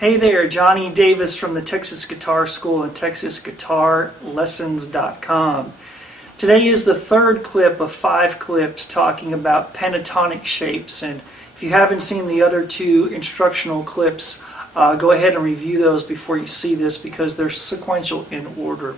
Hey there, John E. Davis from the Texas Guitar School and TexasGuitarLessons.com. Today is the third clip of 5 clips talking about pentatonic shapes, and if you haven't seen the other 2 instructional clips, go ahead and review those before you see this because they're sequential in order.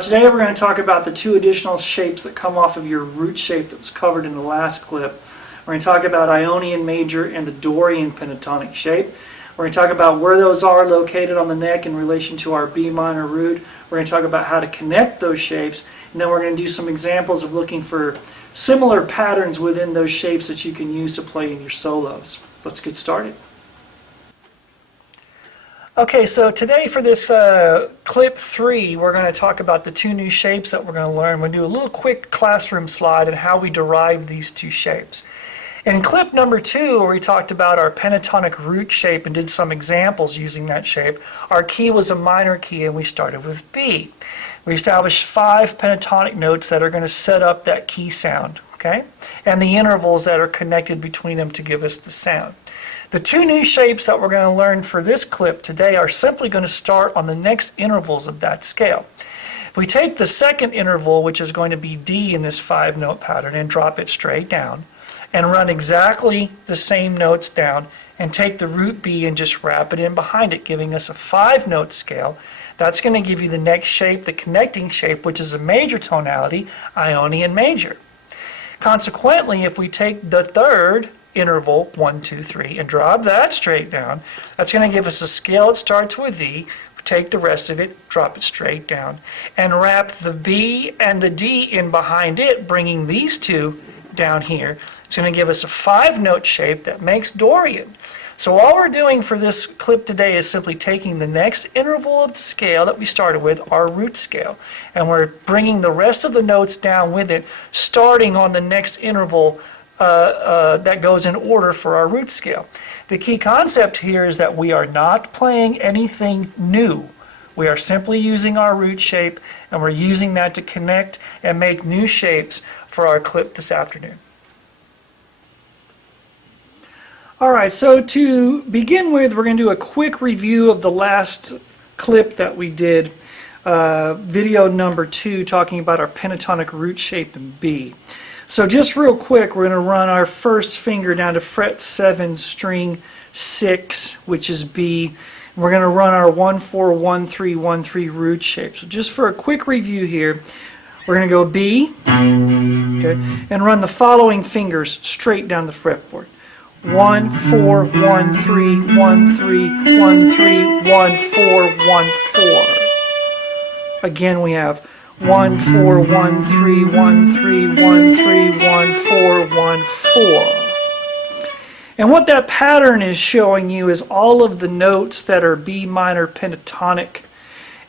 Today we're going to talk about the 2 additional shapes that come off of your root shape that was covered in the last clip. We're going to talk about Ionian major and the Dorian pentatonic shape. We're going to talk about where those are located on the neck in relation to our B minor root. We're going to talk about how to connect those shapes, and then we're going to do some examples of looking for similar patterns within those shapes that you can use to play in your solos. Let's get started. Okay, so today for this clip 3, we're going to talk about the 2 new shapes that we're going to learn. We'll do a little quick classroom slide on how we derive these 2 shapes. In clip number 2, where we talked about our pentatonic root shape and did some examples using that shape, our key was a minor key and we started with B. We established 5 pentatonic notes that are going to set up that key sound, okay? And the intervals that are connected between them to give us the sound. The 2 new shapes that we're going to learn for this clip today are simply going to start on the next intervals of that scale. If we take the second interval, which is going to be D in this 5-note pattern, and drop it straight down, and run exactly the same notes down, and take the root B and just wrap it in behind it, giving us a 5-note scale. That's going to give you the next shape, the connecting shape, which is a major tonality, Ionian major. Consequently, if we take the third interval, 1, 2, 3, and drop that straight down, that's going to give us a scale that starts with E. Take the rest of it, drop it straight down, and wrap the B and the D in behind it, bringing these 2 down here. It's going to give us a 5-note shape that makes Dorian. So all we're doing for this clip today is simply taking the next interval of the scale that we started with, our root scale, and we're bringing the rest of the notes down with it, starting on the next interval that goes in order for our root scale. The key concept here is that we are not playing anything new. We are simply using our root shape, and we're using that to connect and make new shapes for our clip this afternoon. Alright, so to begin with, we're going to do a quick review of the last clip that we did, video number 2, talking about our pentatonic root shape in B. So just real quick, we're going to run our first finger down to fret 7, string 6, which is B. We're going to run our 1, 4, 1, 3, 1, 3 root shape. So just for a quick review here, we're going to go B, okay, and run the following fingers straight down the fretboard. 1, 4, 1, 3, 1, 3, 1, 3, 1, 4, 1, 4. Again, we have 1, 4, 1, 3, 1, 3, 1, 3, 1, 4, 1, 4. And what that pattern is showing you is all of the notes that are B minor pentatonic.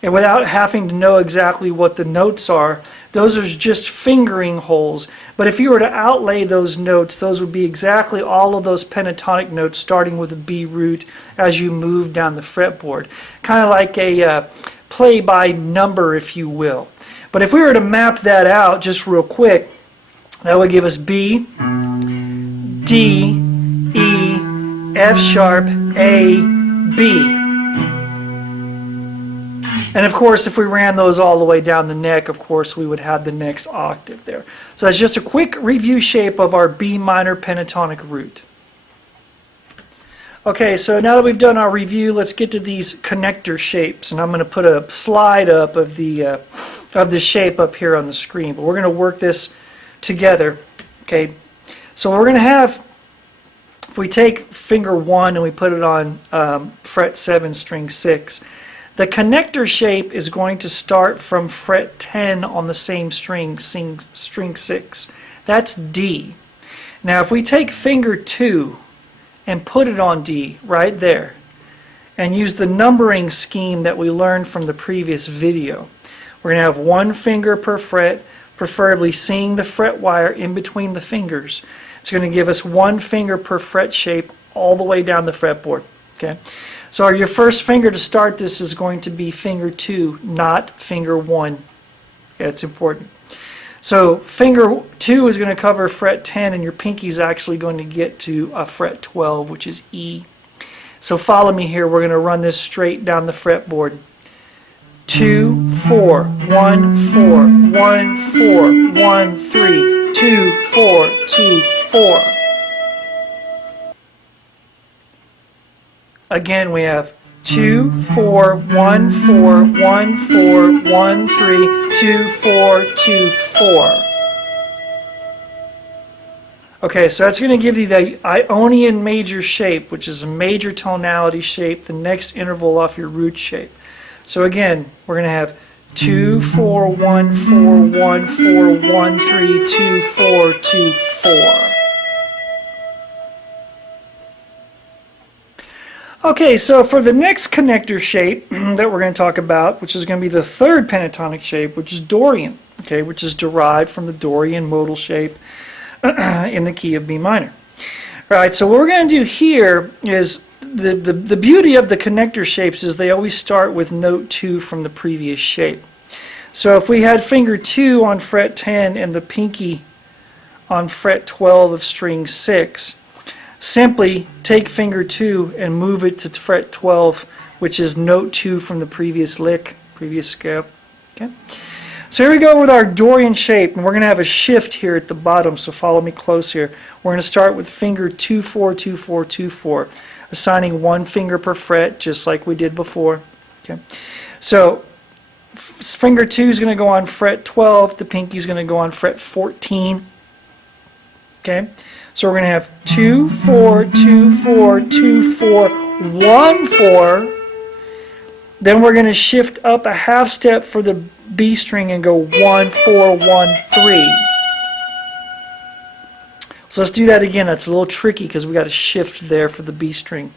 And without having to know exactly what the notes are, those are just fingering holes. But if you were to outlay those notes, those would be exactly all of those pentatonic notes starting with a B root as you move down the fretboard. Kind of like a play by number, if you will. But if we were to map that out just real quick, that would give us B, D, E, F sharp, A, B. And of course, if we ran those all the way down the neck, of course, we would have the next octave there. So that's just a quick review shape of our B minor pentatonic root. Okay, so now that we've done our review, let's get to these connector shapes. And I'm going to put a slide up of the shape up here on the screen. But we're going to work this together. Okay, so we're going to have, if we take finger 1 and we put it on fret 7, string 6, the connector shape is going to start from fret 10 on the same string, string 6. That's D. Now if we take finger 2 and put it on D right there and use the numbering scheme that we learned from the previous video, we're going to have 1 finger per fret, preferably seeing the fret wire in between the fingers. It's going to give us 1 finger per fret shape all the way down the fretboard. Okay? So your first finger to start this is going to be finger 2, not finger 1. That's important. So finger 2 is going to cover fret 10, and your pinky is actually going to get to fret 12, which is E. So follow me here. We're going to run this straight down the fretboard. 2, 4, 1, 4, 1, 4, 1, 3, 2, 4, 2, 4. Again, we have 2, 4, 1, 4, 1, 4, 1, 3, 2, 4, 2, 4. Okay, so that's going to give you the Ionian major shape, which is a major tonality shape, the next interval off your root shape. So again, we're going to have 2, 4, 1, 4, 1, 4, 1, 3, 2, 4, 2, 4. Okay, so for the next connector shape that we're going to talk about, which is going to be the third pentatonic shape, which is Dorian, okay, which is derived from the Dorian modal shape in the key of B minor. All right, so what we're going to do here is the beauty of the connector shapes is they always start with note 2 from the previous shape. So if we had finger 2 on fret 10 and the pinky on fret 12 of string 6, simply take finger 2 and move it to fret 12, which is note 2 from the previous lick, previous scale. Okay. So here we go with our Dorian shape, and we're going to have a shift here at the bottom, so follow me close here. We're going to start with finger 2, 4, 2, 4, 2, 4, assigning one finger per fret, just like we did before. Okay. So finger 2 is going to go on fret 12, the pinky is going to go on fret 14. Okay. So we're going to have 2, 4, 2, 4, 2, 4, 1, 4. Then we're going to shift up a half step for the B string and go 1, 4, 1, 3. So let's do that again. That's a little tricky because we got a shift there for the B string.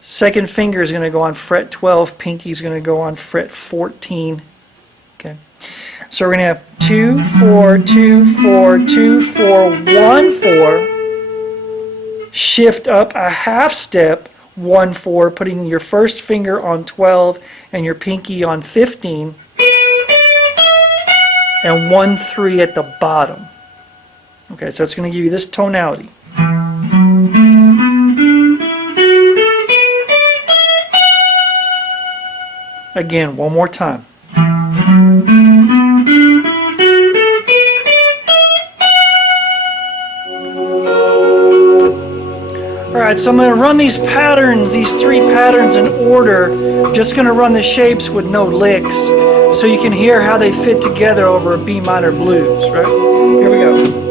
Second finger is going to go on fret 12. Pinky is going to go on fret 14. Okay. So we're going to have 2, 4, 2, 4, 2, 4, 1, 4. Shift up a half step, 1, 4, putting your first finger on 12 and your pinky on 15. And 1, 3 at the bottom. Okay, so it's going to give you this tonality. Again, one more time. Alright, so I'm going to run these patterns, these 3 patterns in order. I'm just going to run the shapes with no licks so you can hear how they fit together over a B minor blues, right? Here we go.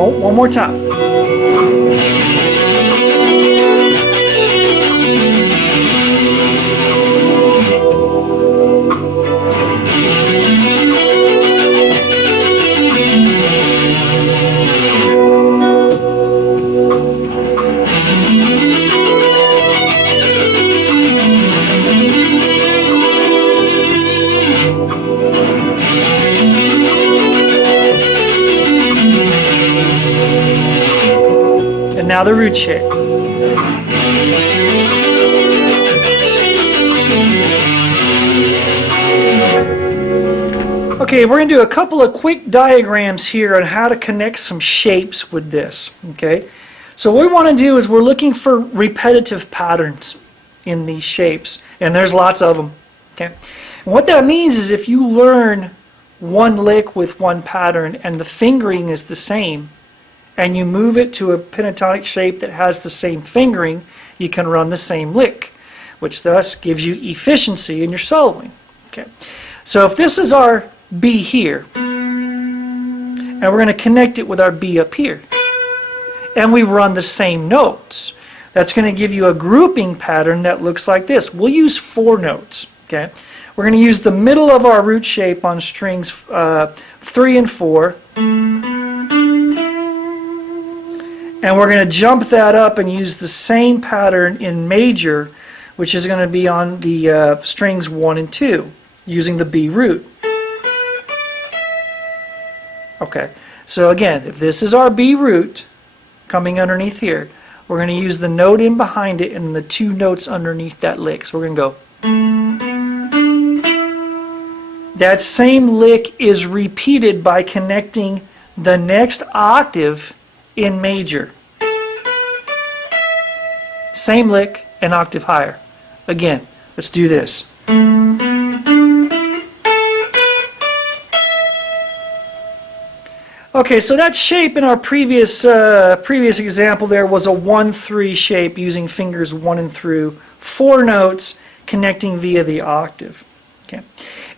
One more time. Now the root shape. Okay, we're going to do a couple of quick diagrams here on how to connect some shapes with this. Okay, so what we want to do is we're looking for repetitive patterns in these shapes, and there's lots of them. Okay, and what that means is if you learn one lick with one pattern and the fingering is the same, and you move it to a pentatonic shape that has the same fingering, you can run the same lick, which thus gives you efficiency in your soloing. Okay. So if this is our B here, and we're going to connect it with our B up here, and we run the same notes, that's going to give you a grouping pattern that looks like this. We'll use 4 notes. Okay. We're going to use the middle of our root shape on strings 3 and 4. And we're going to jump that up and use the same pattern in major, which is going to be on the strings 1 and 2, using the B root. Okay, so again, if this is our B root coming underneath here, we're going to use the note in behind it and the 2 notes underneath that lick. So we're going to go. That same lick is repeated by connecting the next octave in major. Same lick, an octave higher. Again, let's do this. Okay, so that shape in our previous example there was a 1-3 shape using fingers 1 and through, 4 notes connecting via the octave. Okay.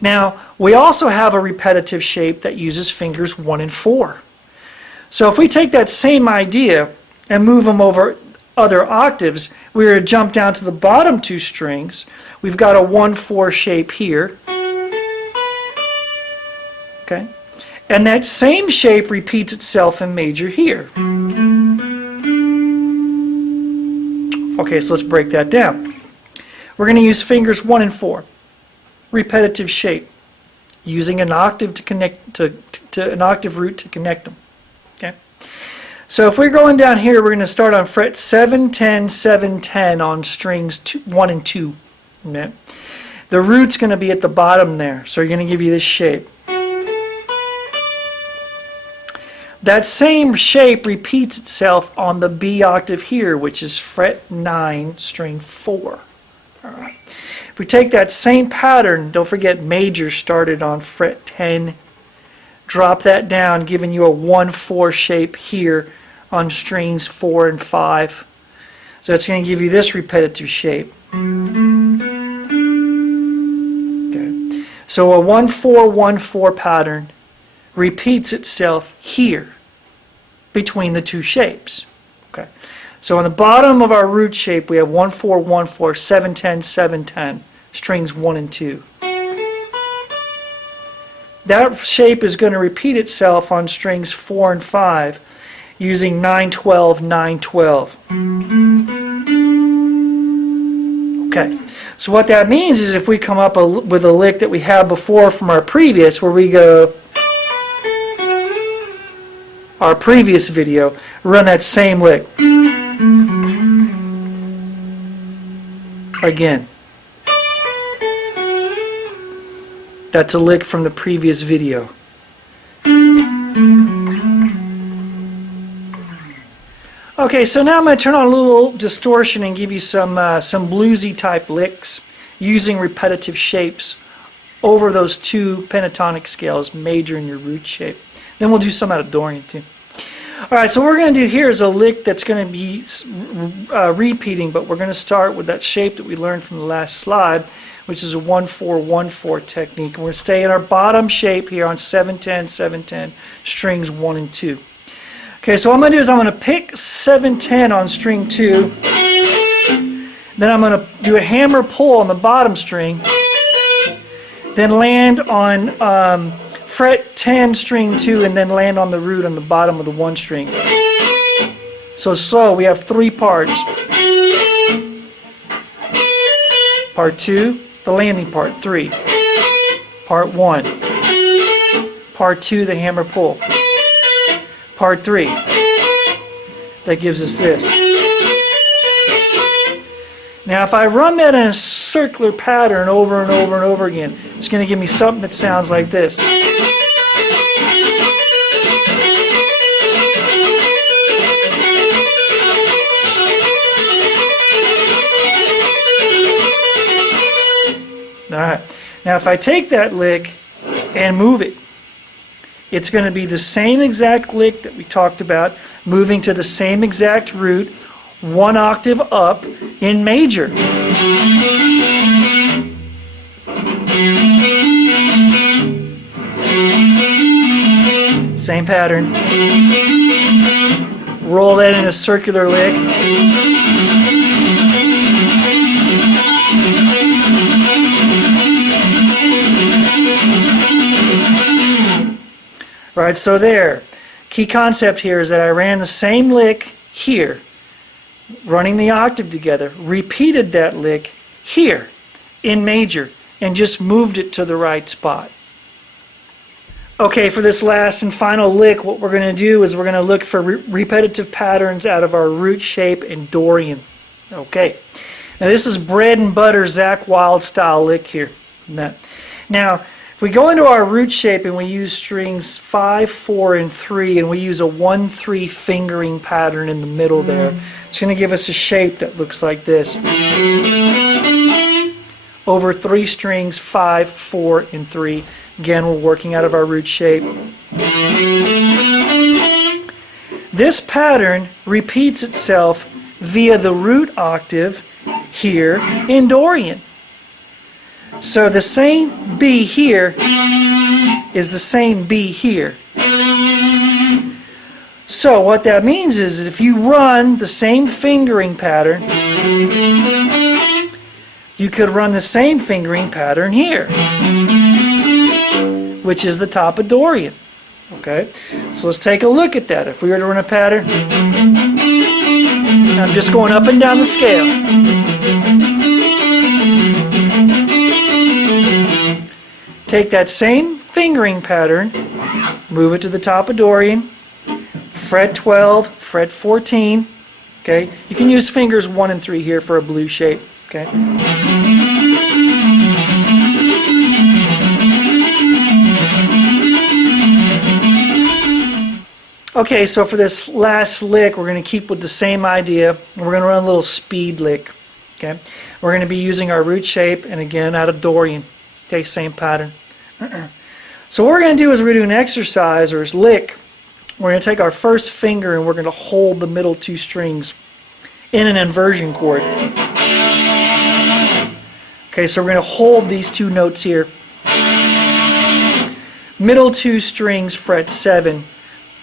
Now, we also have a repetitive shape that uses fingers 1 and 4. So if we take that same idea and move them over other octaves, we're going to jump down to the bottom 2 strings. We've got a 1-4 shape here. Okay. And that same shape repeats itself in major here. Okay, so let's break that down. We're going to use fingers 1 and 4. Repetitive shape, using an octave to connect to an octave root to connect them. Okay. So if we're going down here, we're going to start on fret 7, 10, 7, 10 on strings 1 and 2. Okay. The root's going to be at the bottom there, so you're going to give you this shape. That same shape repeats itself on the B octave here, which is fret 9, string 4. All right. If we take that same pattern, don't forget major started on fret 10. Drop that down, giving you a 1-4 shape here on strings 4 and 5. So it's going to give you this repetitive shape. Okay. So a 1-4-1-4 pattern repeats itself here between the 2 shapes. Okay. So on the bottom of our root shape, we have 1-4-1-4, 7-10, 7-10, strings 1 and 2. That shape is going to repeat itself on strings 4 and 5 using 9-12, 9-12. Okay, so what that means is if we come up with a lick that we had before from our previous, where we go, our previous video, run that same lick. Again. That's a lick from the previous video. Okay, so now I'm going to turn on a little distortion and give you some bluesy type licks using repetitive shapes over those 2 pentatonic scales, major and your root shape. Then we'll do some out of Dorian too. Alright, so what we're going to do here is a lick that's going to be repeating, but we're going to start with that shape that we learned from the last slide, which is a 1-4-1-4 technique. And we're going to stay in our bottom shape here on 7-10, 7-10, strings 1 and 2. Okay, so what I'm going to do is I'm going to pick 7-10 on string 2, then I'm going to do a hammer pull on the bottom string, then land on fret 10 string 2 and then land on the root on the bottom of the 1 string. So we have 3 parts. Part 2, the landing part, 3. Part 1. Part 2, the hammer pull. Part 3. That gives us this. Now if I run that in a circular pattern over and over and over again, it's going to give me something that sounds like this. Alright, now if I take that lick and move it, it's going to be the same exact lick that we talked about, moving to the same exact root, 1 octave up in major. Same pattern. Roll that in a circular lick. Right, so there. Key concept here is that I ran the same lick here, running the octave together, repeated that lick here in major, and just moved it to the right spot. Okay, for this last and final lick, what we're going to do is we're going to look for repetitive patterns out of our root shape in Dorian. Okay, now this is bread and butter Zakk Wylde style lick here. Now, if we go into our root shape and we use strings 5, 4, and 3, and we use a 1-3 fingering pattern in the middle there, it's going to give us a shape that looks like this. Over 3 strings, 5, 4, and 3. Again, we're working out of our root shape. This pattern repeats itself via the root octave here in Dorian. So the same B here is the same B here. So what that means is that if you run the same fingering pattern, you could run the same fingering pattern here, which is the top of Dorian. Okay, so let's take a look at that. If we were to run a pattern, I'm just going up and down the scale. Take that same fingering pattern, move it to the top of Dorian, fret 12, fret 14. Okay, you can use fingers 1 and 3 here for a blue shape. Okay. Okay, so for this last lick, we're going to keep with the same idea. We're going to run a little speed lick. Okay, we're going to be using our root shape, and again out of Dorian. Okay, same pattern. So what we're going to do is we're going to do an exercise or lick. We're going to take our first finger and we're going to hold the middle 2 strings in an inversion chord. Okay, so we're going to hold these 2 notes here. Middle 2 strings, fret 7.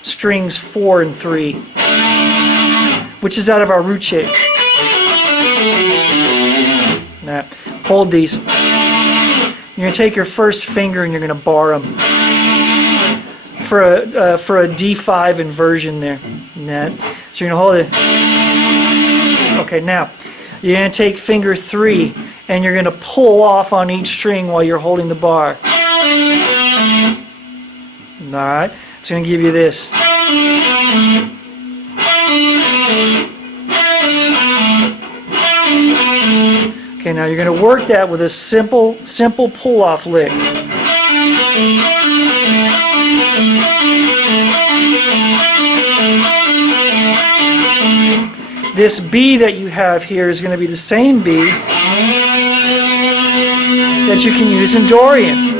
Strings 4 and 3, which is out of our root shape. Now, hold these. You're going to take your first finger and you're going to bar them for a D5 inversion there. So you're going to hold it. Okay, now you're going to take finger 3 and you're going to pull off on each string while you're holding the bar. Alright, it's going to give you this. Okay, now you're going to work that with a simple pull-off lick. This B that you have here is going to be the same B that you can use in Dorian.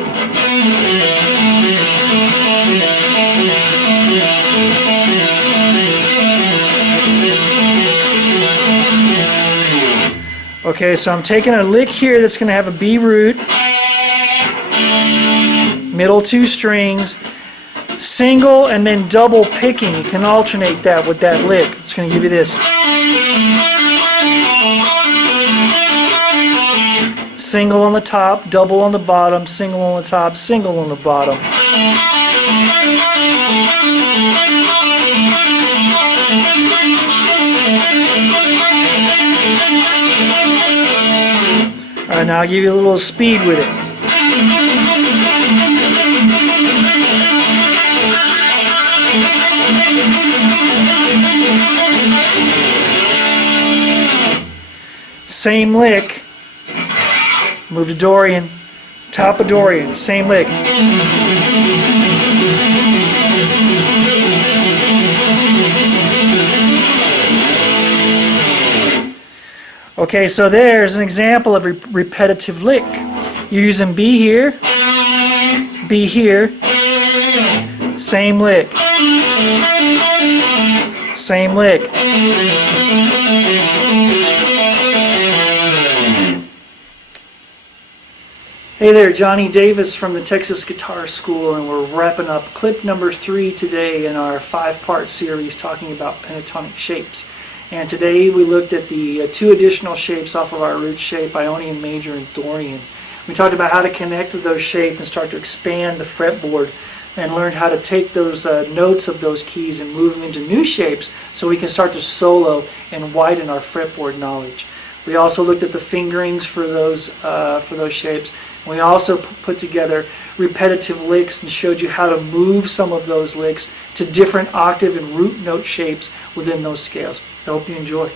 Okay, so I'm taking a lick here that's going to have a B root, middle 2 strings, single and then double picking. You can alternate that with that lick. It's going to give you this. Single on the top, double on the bottom, single on the top, single on the bottom. Alright, now I'll give you a little speed with it. Same lick. Move to Dorian. Top of Dorian. Same lick. Okay, so there's an example of a repetitive lick. You're using B here, B here, same lick, same lick. Hey there, Johnny Davis from the Texas Guitar School, and we're wrapping up clip number 3 today in our 5-part series talking about pentatonic shapes. And today we looked at the 2 additional shapes off of our root shape, Ionian major and Dorian. We talked about how to connect to those shapes and start to expand the fretboard and learned how to take those notes of those keys and move them into new shapes so we can start to solo and widen our fretboard knowledge. We also looked at the fingerings for those shapes. We also put together repetitive licks and showed you how to move some of those licks to different octave and root note shapes within those scales. I hope you enjoy.